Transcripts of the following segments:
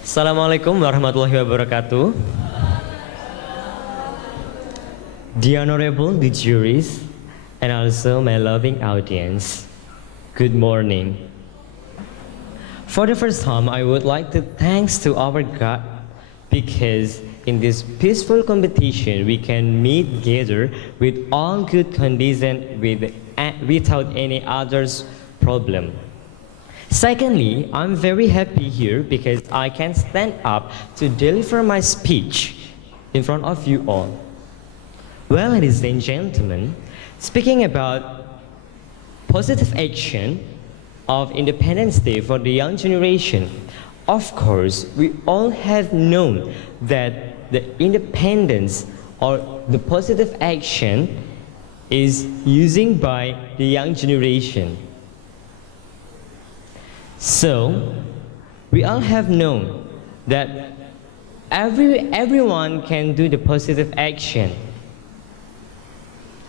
Assalamualaikum warahmatullahi wabarakatuh. The honorable, the juries, and also my loving audience, good morning. For the first time, I would like to thanks to our God because in this peaceful competition, we can meet together with all good conditions without any others problem. Secondly, I'm very happy here because I can stand up to deliver my speech in front of you all. Well, ladies and gentlemen, speaking about positive action of Independence Day for the young generation, of course, we all have known that the independence or the positive action is using by the young generation. So, we all have known that everyone can do the positive action,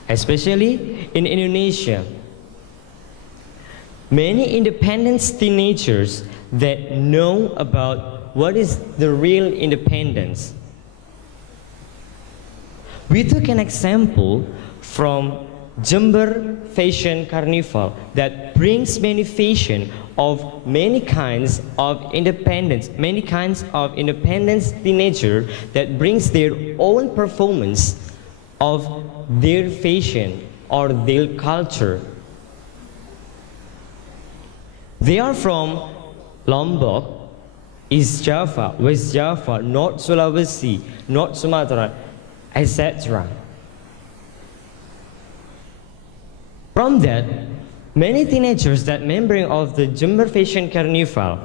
especially in Indonesia. Many independent teenagers that know about what is the real independence. We took an example from Jember Fashion Carnival that brings manifestation of many kinds of independence teenager that brings their own performance of their fashion or their culture. They are from Lombok, East Java, West Java, North Sulawesi, North Sumatra, etc. From that, many teenagers that members of the Jember Fashion Carnival.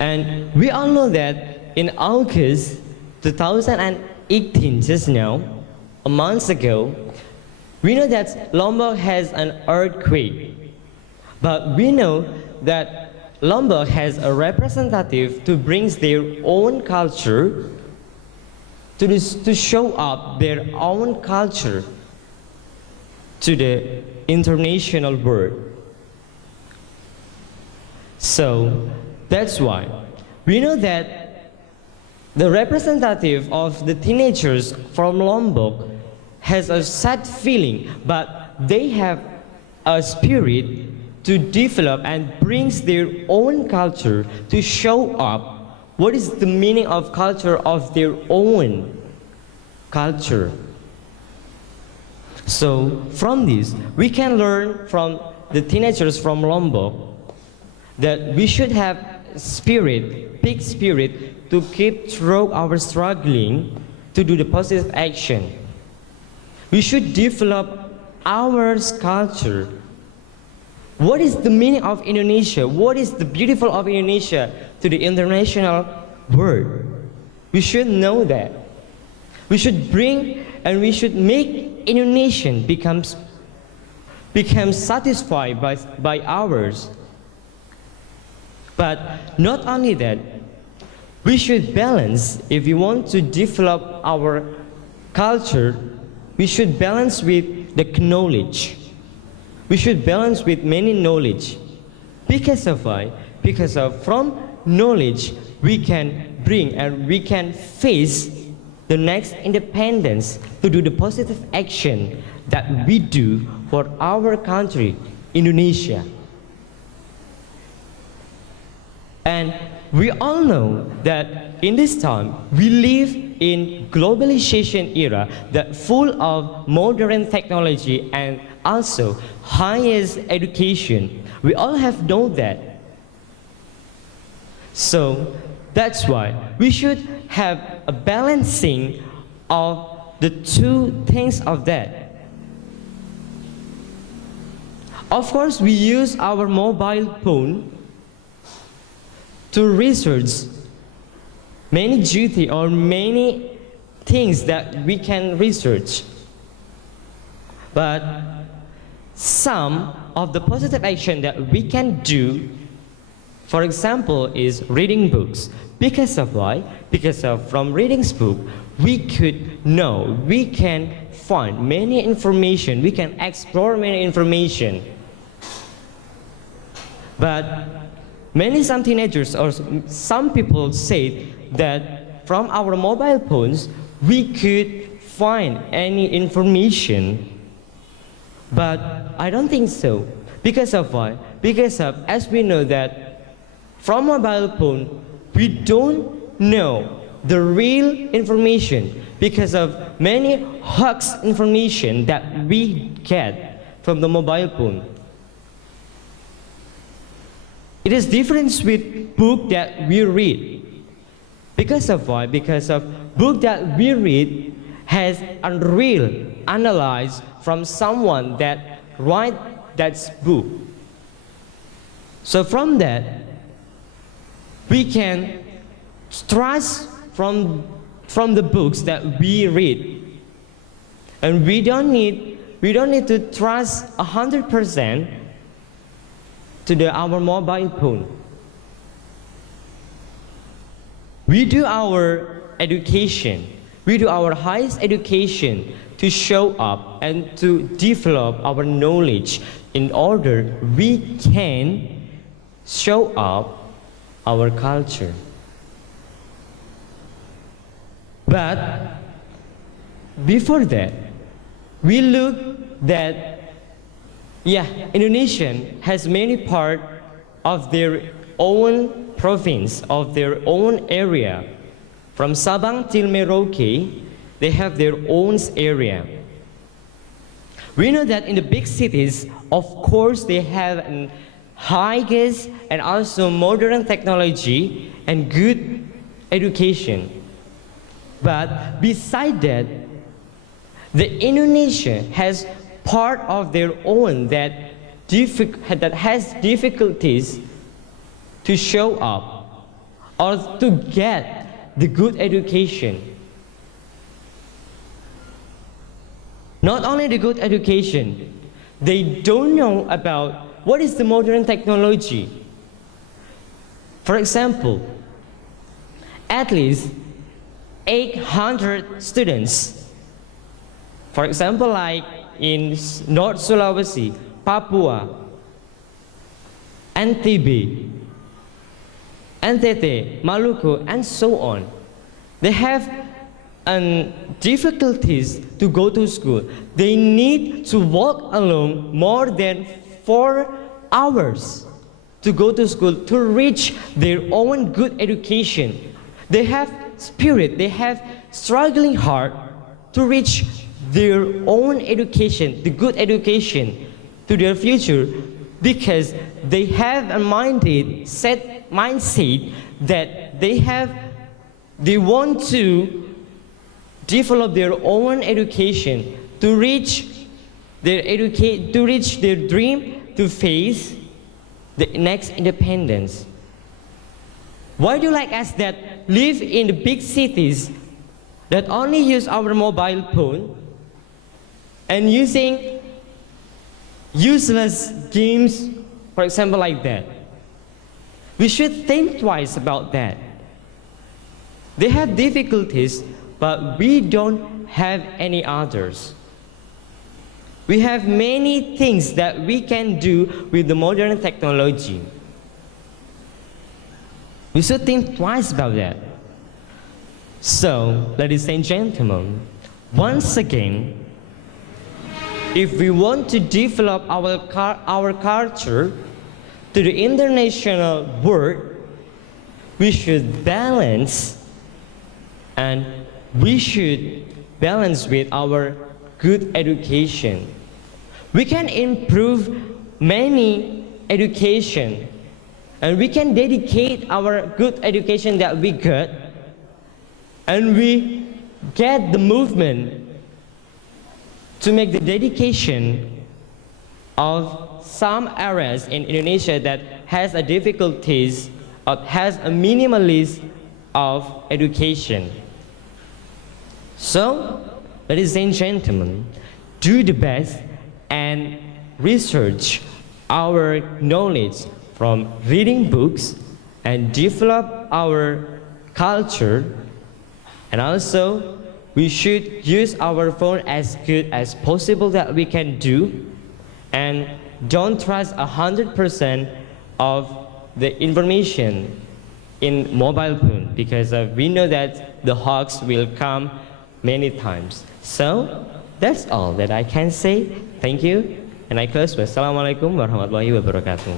And we all know that in August 2018, just now, a month ago, we know that Lombok has an earthquake. But we know that Lombok has a representative to bring their own culture, to show up their own culture to the international world. So that's why we know that the representative of the teenagers from Lombok has a sad feeling, but they have a spirit to develop and brings their own culture to show up what is the meaning of culture of their own culture. So from this, we can learn from the teenagers from Lombok that we should have spirit, big spirit, to keep through our struggling to do the positive action. We should develop our culture. What is the meaning of Indonesia? What is the beautiful of Indonesia to the international world? We should know that. We should bring and we should make Indonesian become satisfied by ours. But not only that, we should balance. If we want to develop our culture, we should balance with the knowledge. We should balance with many knowledge. Because of why? Because of from knowledge we can bring and we can face the next independence to do the positive action that we do for our country, Indonesia. And we all know that in this time we live in globalization era that full of modern technology and also highest education. We all have known that. So that's why we should have a balancing of the two things of that. Of course, we use our mobile phone to research many duty or many things that we can research. But some of the positive action that we can do, for example, is reading books. Because of why? Because of from reading book, we could know, we can find many information, we can explore many information. But some teenagers or some people say that from our mobile phones we could find any information, but I don't think so. Because of what? Because of, as we know that from mobile phone we don't know the real information because of many hoax information that we get from the mobile phone. It is different with book that we read. Because of why? Because of book that we read has unreal analyzed from someone that write that book. So from that, we can trust from the books that we read, and we don't need to trust 100% to our mobile phone. We do our education, we do our highest education to show up and to develop our knowledge in order we can show up our culture. But before that, we look that Indonesian has many part of their own province, of their own area. From Sabang till Merauke, they have their own area. We know that in the big cities, of course, they have an highest and also modern technology and good education. But beside that, the Indonesia has part of their own that has difficulties to show up or to get the good education. Not only the good education, they don't know about what is the modern technology. For example, at least 800 students, for example, like in North Sulawesi, Papua, NTB, NTT, Maluku, and so on. They have difficulties to go to school. They need to walk along more than 4 hours to go to school to reach their own good education. They have spirit, they have struggling hard to reach their own education, the good education to their future, because they have a mindset that they want to develop their own education to reach their dream to face the next independence. Why do you like us that live in the big cities that only use our mobile phone and using useless games, for example, like that? We should think twice about that. They have difficulties, but we don't have any others. We have many things that we can do with the modern technology. We should think twice about that. So, ladies and gentlemen, once again, if we want to develop our culture to the international world, we should balance, and we should balance with our good education. We can improve many education, and we can dedicate our good education that we got, and we get the movement to make the dedication of some areas in Indonesia that has a difficulties or has a minimalist of education. So, ladies and gentlemen, do the best and research our knowledge from reading books and develop our culture. And also, we should use our phone as good as possible that we can do, and don't trust 100% of the information in mobile phone because we know that the hoax will come many times. So that's all that I can say. Thank you. And I close. Wassalamualaikum warahmatullahi wabarakatuh.